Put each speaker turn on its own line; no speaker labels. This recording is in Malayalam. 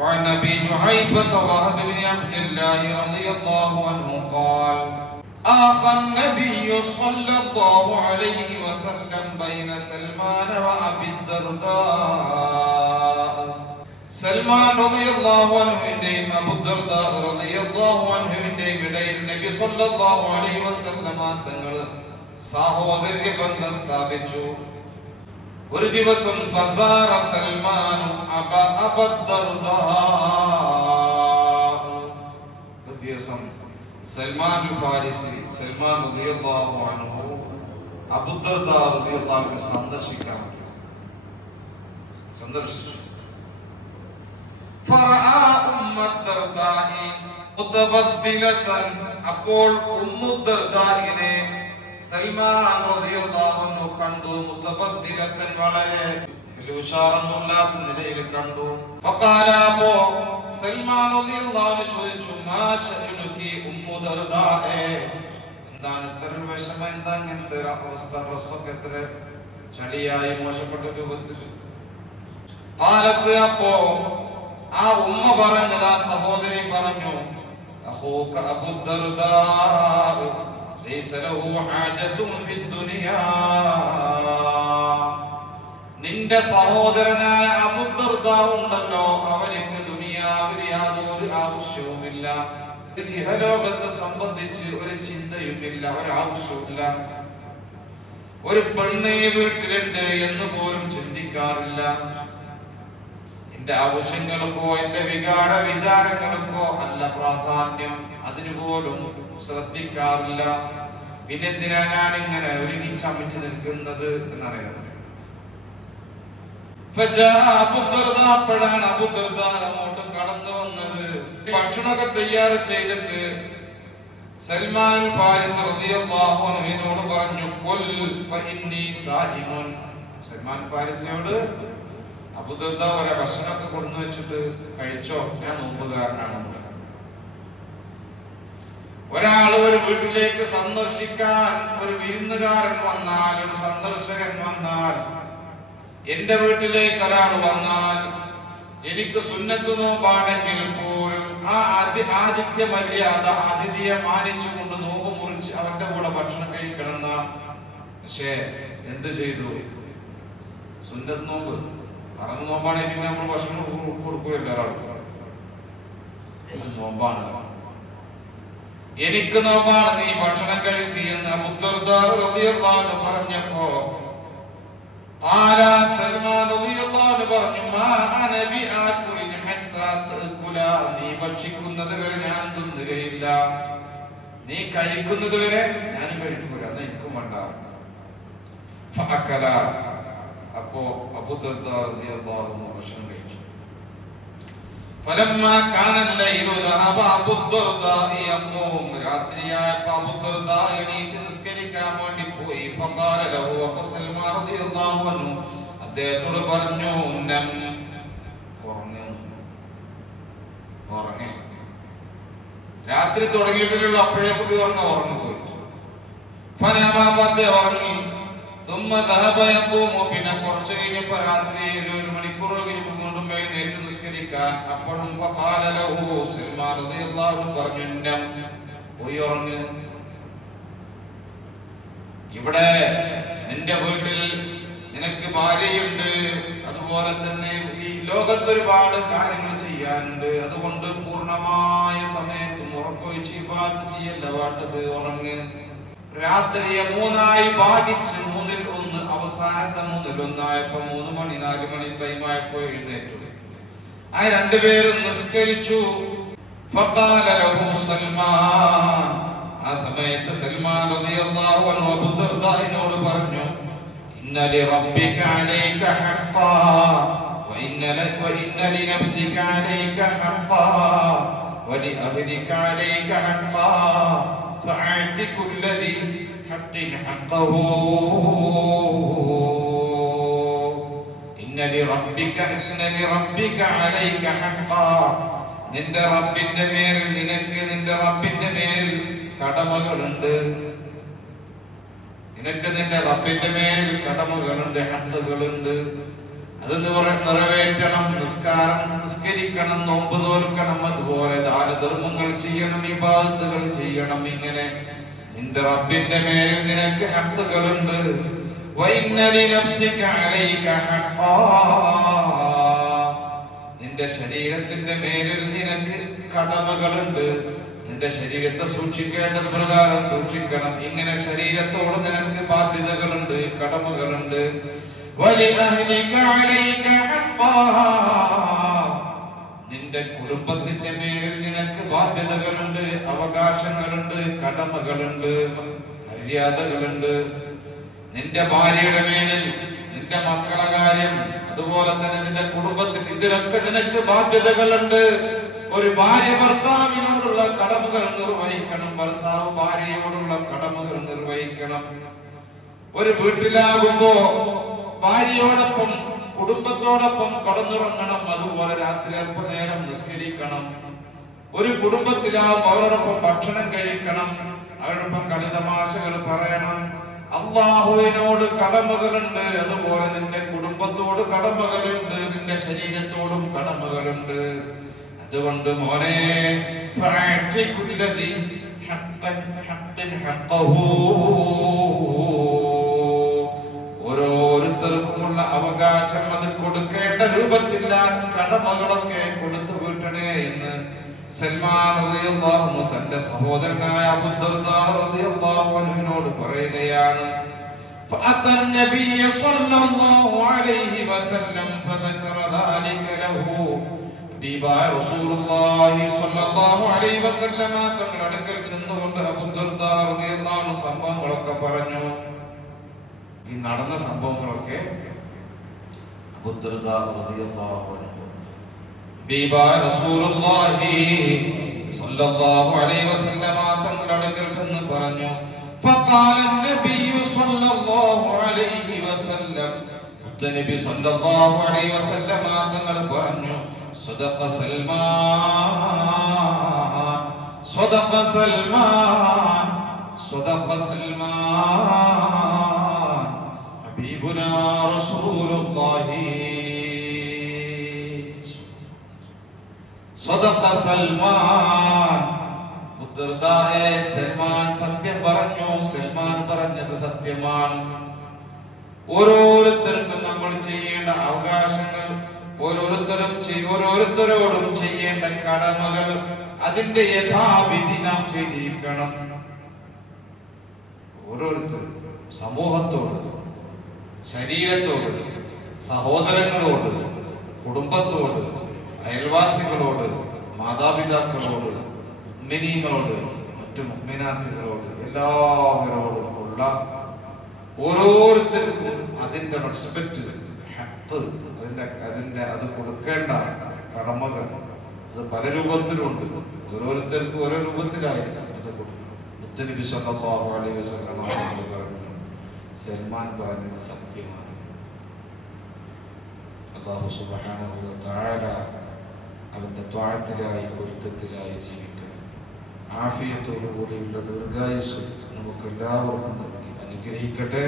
وعن ابي جحيفه وهب بن عبد الله رضي الله عنه قال آخى النبي صلى الله عليه وسلم بين سلمان وأبي الدرداء സൽമാൻ റളിയല്ലാഹു അൻഹുവിന്റെയും അബൂദർദ റളിയല്ലാഹു അൻഹുവിന്റെയും ഇടയിൽ നബി സല്ലല്ലാഹു അലൈഹി വസല്ലമ തങ്ങൾ സാഹോദര്യ ബന്ധം സ്ഥാപിച്ചു ഒരു ദിവസം ഫസാറ സൽമാനും അബ ഒരു ദിവസം സൽമാൻ ഫാരിസി സൽമാൻ റളിയല്ലാഹു അൻഹു അബൂദർദ റളിയല്ലാഹു സന്ദർശിക്കാൻ സന്ദർശിച്ചു. ഫറആ ഉമ്മത്തർദായി മുതബദ്ദിലതൻ. അപ്പോൾ ഉമ്മുദ്ദർദായിനെ സൽമാൻ റളിയല്ലാഹു കണ്ടു മുതബദ്ദിലത്തൻ വളരെ ഉഷാറൊന്നുമില്ലാത്ത നിലയിൽ കണ്ടു. ഫഖാല അപ്പോ സൽമാൻ റളിയല്ലാഹു ചോദിച്ചു മാ ശഅനുകി ഉമ്മു ദർദായെ എന്താണ് ഇത്ര വിഷമം? എന്താ ഇങ്ങനത്തെ അവസ്ഥ? ഡ്രസ്സൊക്കെ എത്ര ചളിയായി മോശപ്പെട്ട രൂപത്തിൽ. കാലത്ത് അപ്പോ ആ ഉമ്മ പറഞ്ഞത് ആ സഹോദരി പറഞ്ഞു അഖൂക അബൂദർദാ ലൈസ ലഹു ഫിദ് ദുനിയാ നിന്റെ സഹോദരനായ അബൂദർദാ ഉണ്ടല്ലോ. അവനിക്ക് ദുനിയാവിന് യാതൊരു ആവശ്യവുമില്ല. ഇഹലോകത്തെ സംബന്ധിച്ച് ഒരു ചിന്തയുമില്ല ഒരു ആവശ്യവുമില്ല ഒരു പെണ്ണ് വീട്ടിലുണ്ട് എന്ന് പോലും ചിന്തിക്കാറില്ല. എന്റെ ആവശ്യങ്ങൾക്കോ എന്റെ വികാര വിചാരങ്ങൾക്കോ അല്ല പ്രാധാന്യം. അതിനുപോലും ശ്രദ്ധിക്കാറില്ല. പിന്നെന്തിനാ ഞാൻ ഇങ്ങനെ ഒരുങ്ങി ചമിച്ച് നിൽക്കുന്നത് എന്നറിയാം അപ്പോഴാണ് അബുദർദ അങ്ങോട്ട് കടന്നു വന്നത്. ഭക്ഷണമൊക്കെ തയ്യാറ് ചെയ്തിട്ട് സൽമാൻ ഫാരിസ് റളിയല്ലാഹു അൻഹുവിനോട് പറഞ്ഞു കൊൽ ഫഇന്നി സാഹിമുൻ സൽമാൻ ഫാരിസിനോട് അബുദർദ ഒരു ഭക്ഷണമൊക്കെ കൊണ്ടുവച്ചിട്ട് കഴിച്ചോ? ഞാൻ നോമ്പുകാരനാണ് എന്ന് പറഞ്ഞു. ഒരാൾ ഒരു വീട്ടിലേക്ക് സന്ദർശിക്കാൻ ഒരു വിരുന്നുകാരൻ വന്നാൽ ഒരു സന്ദർശകൻ വന്നാൽ എന്റെ വീട്ടിലേക്ക് ഒരാൾ വന്നാൽ എനിക്ക് സുന്നത്തു നോമ്പാണെങ്കിൽ പോലും ആ അതി ആതിഥ്യ മര്യാദ അതിഥിയെ മാനിച്ചുകൊണ്ട് നോമ്പ് മുറിച്ച് അവന്റെ കൂടെ ഭക്ഷണം കഴിക്കണമെന്ന പക്ഷേ എന്ത് ചെയ്തു? സുന്നത്ത് നോമ്പ്. പറഞ്ഞു നോമ്പാണെങ്കിൽ നമ്മൾ ഭക്ഷണം കൊടുക്കുകയല്ലേ ഒരാൾ നോമ്പാണ്. എനിക്ക് നോമാണ് നീ ഭക്ഷണം കഴിക്കുകയെന്ന് മുത്തർദാഹു പറഞ്ഞപ്പോ ആരാ സൽമാൻ പറഞ്ഞു മാ അനബി ഹത്താ നീ ഞാൻ നീ അപ്പോ فلما كان الليل ذهب أبو الدرداء يقوم രാത്രിയായപ്പോൾ അബൂ ദർദാ എണീറ്റ് നിസ്കരിക്കാൻ വേണ്ടി പോയി فقال له അപ്പോ സൽമാൻ റളിയല്ലാഹു അൻഹു അദ്ദേഹത്തോട് പറഞ്ഞു നം ഉറങ്ങ് ഉറങ്ങ് രാത്രി തുടങ്ങിയിട്ടില്ല അപ്പോഴേക്കും ഉറങ്ങ ഉറങ്ങു പോയിട്ട് ഫനാമ അപ്പൊ അദ്ദേഹം ഉറങ്ങി ثم ذهب يقوم പിന്നെ കുറച്ച് കഴിഞ്ഞപ്പോ രാത്രി ഒരു ഒരു മണിക്കൂർ കഴിഞ്ഞപ്പോ വീണ്ടും എഴുന്നേറ്റ് നിസ്കരിക്കാൻ. അപ്പോഴും പറഞ്ഞു പോയി ഉറങ്ങ് ഇവിടെ നിന്റെ വീട്ടിൽ നിനക്ക് ഭാര്യയുണ്ട്. അതുപോലെ തന്നെ ഈ ലോകത്ത് ഒരുപാട് കാര്യങ്ങൾ ചെയ്യാനുണ്ട്. അതുകൊണ്ട് പൂർണമായ സമയത്തും ഉറക്കൊഴിച്ച് ഇബാത്ത് ചെയ്യല്ല വേണ്ടത് ഉറങ്ങ്. രാത്രിയെ മൂന്നായി ഭാഗിച്ച് മൂന്നിൽ ഒന്ന് അവസാനത്തെ മൂന്നിൽ ഒന്നായപ്പോ മൂന്ന് മണി നാല് മണി ടൈമായപ്പോ എഴുന്നേറ്റു. ആ രണ്ടുപേരും നിസ്കരിച്ചു فقال له സൽമാൻ ആ സമയത്ത് സൽമാൻ റളിയല്ലാഹു അൻഹു അബൂ ദർദായിനോട് പറഞ്ഞു ഇന്ന لربك عليك حقا وإن لك وإن لنفسك عليك حقا ولأهلك عليك حقا فأعط كل ذي حق حقه ലറബ്ബിക ലറബ്ബിക അലൈക ഹഖാ. നിന്റെ റബ്ബിന്റെ മേലിൽ നിനക്ക് നിന്റെ റബ്ബിന്റെ മേലിൽ കടമകളുണ്ട്. നിനക്ക് നിന്റെ റബ്ബിന്റെ മേലിൽ കടമകളുണ്ട് ഹത്തുകളുണ്ട്. അത് നിറവേറ്റണം നിസ്കാരം നിസ്കരിക്കണം നോമ്പ് നോൽക്കണം അതുപോലെ ദാനധർമ്മങ്ങൾ ചെയ്യണം ഇബാദത്തുകൾ ചെയ്യണം. ഇങ്ങനെ നിന്റെ റബ്ബിന്റെ മേലിൽ നിനക്ക് ഹത്തുകളുണ്ട്. വൈന്ന ലിനഫ്സിക അലൈക ഹഖാ. നിന്റെ ശരീരത്തിന്റെ മേലിൽ നിനക്ക് കടമകളുണ്ട് നിന്റെ ശരീരത്തെ സൂക്ഷിക്കേണ്ടത് പ്രകാരം സൂക്ഷിക്കണം ഇങ്ങനെ ശരീരത്തോട് നിനക്ക് ബാധ്യതകളുണ്ട് കടമകളുണ്ട്. നിന്റെ കുടുംബത്തിന്റെ മേലിൽ നിനക്ക് ബാധ്യതകളുണ്ട് അവകാശങ്ങളുണ്ട് കടമകളുണ്ട് മര്യാദകളുണ്ട് നിന്റെ ഭാര്യയുടെ മേലിൽ നിന്റെ മക്കളെ കാര്യം അതുപോലെ തന്നെ നിന്റെ കുടുംബത്തിൽ ഇതിലൊക്കെ നിനക്ക് ബാധ്യതകളുണ്ട്. ഒരു ഭാര്യ ഭർത്താവിനോടുള്ള കടമകൾ നിർവഹിക്കണം. ഭർത്താവ് ഭാര്യയോടുള്ള കടമകൾ നിർവഹിക്കണം. ഒരു വീട്ടിലാകുമ്പോ ഭാര്യയോടൊപ്പം കുടുംബത്തോടൊപ്പം കടന്നുറങ്ങണം. അതുപോലെ രാത്രി അല്പനേരം നിസ്കരിക്കണം. ഒരു കുടുംബത്തിലാവും അവരോടൊപ്പം ഭക്ഷണം കഴിക്കണം. അവരോടൊപ്പം കളിതമാശകൾ പറയണം. അള്ളാഹുവിനോട് കടമകളുണ്ട്. അതുപോലെ നിന്റെ കുടുംബത്തോട് കടമകളുണ്ട്. നിന്റെ ശരീരത്തോടും കടമകളുണ്ട്. അതുകൊണ്ട് മോനെ ഓരോരുത്തർക്കുമുള്ള അവകാശം അത് കൊടുക്കേണ്ട രൂപത്തില്ല. കടമകളൊക്കെ കൊടുത്തു വീട്ടണേ എന്ന് സൽമാൻ റളിയല്ലാഹു അൻഹു തന്റെ സഹോദരനായ അബൂദർദാ റളിയല്ലാഹു അൻഹുവിനോട് പറയുകയാണ് فأتى النبي صلى الله عليه وسلم فذكر ذلك له ഹബീബായ റസൂലുള്ളാഹി സ്വല്ലല്ലാഹു അലൈഹി വസല്ലമ തങ്ങളുടെ അടുക്കൽ ചെന്നുകൊണ്ട് അബൂദർദാ റളിയല്ലാഹു അൻഹു സംഭവങ്ങളൊക്കെ പറഞ്ഞു ഈ നടന്ന സംഭവങ്ങളൊക്കെ അബൂദർദാ റളിയല്ലാഹു അൻഹു ഹബീബായ റസൂലുള്ളാഹി സ്വല്ലല്ലാഹു അലൈഹി വസല്ലമ തങ്ങളുടെ അടുക്കൽ ചെന്ന് പറഞ്ഞു فقال النبي صلى الله عليه وسلم മുത്തനബി സല്ലല്ലാഹു അലൈഹി വസല്ലമ തങ്ങൾ പറഞ്ഞു صدق سلمان صدق سلمان صدق سلمان حبيبنا رسول സദഖ സൽമാൻ. ഉദ്ദർദായെ സൽമാൻ സത്യം പറഞ്ഞു സൽമാൻ പറഞ്ഞത് സത്യമാണ്. ഓരോരുത്തർക്കും നമ്മൾ ചെയ്യേണ്ട അവകാശങ്ങൾ ഓരോരുത്തരും ഓരോരുത്തരോടും ചെയ്യേണ്ട കടമകൾ അതിന്റെ യഥാവിധി നാം ചെയ്തിരിക്കണം. ഓരോരുത്തരും സമൂഹത്തോട് ശരീരത്തോട് സഹോദരങ്ങളോട് കുടുംബത്തോട് അയൽവാസികളോട് മാതാപിതാക്കളോട് ഉമ്മിനീങ്ങളോട് മറ്റു മുഗ്മിനാത്തുകളോട് എല്ലാവരോടും ഉള്ള ഓരോരുത്തർക്കും അതിന്റെ റെസ്പെക്ട് ഹത്ത് അതിന്റെ അതിന്റെ അത് കൊടുക്കേണ്ട കടമകൾ അത് പല രൂപത്തിലുണ്ട്. ഓരോരുത്തർക്കും ഓരോ രൂപത്തിലായിരിക്കും അത് കൊടുക്കും സല്ലല്ലാഹു അലൈഹി വസല്ലം പറഞ്ഞു സൽമാൻ പറഞ്ഞത് സത്യമാണ്. അള്ളാഹു സുബ്ഹാനഹു അവന്റെ ത്വാഴത്തിലായി പൊരുത്തത്തിലായി ജീവിക്കണം. ആഫിയത്തോടുകൂടിയുള്ള ദീർഘായുസ് നമുക്ക് എല്ലാവർക്കും നൽകി അനുഗ്രഹിക്കട്ടെ.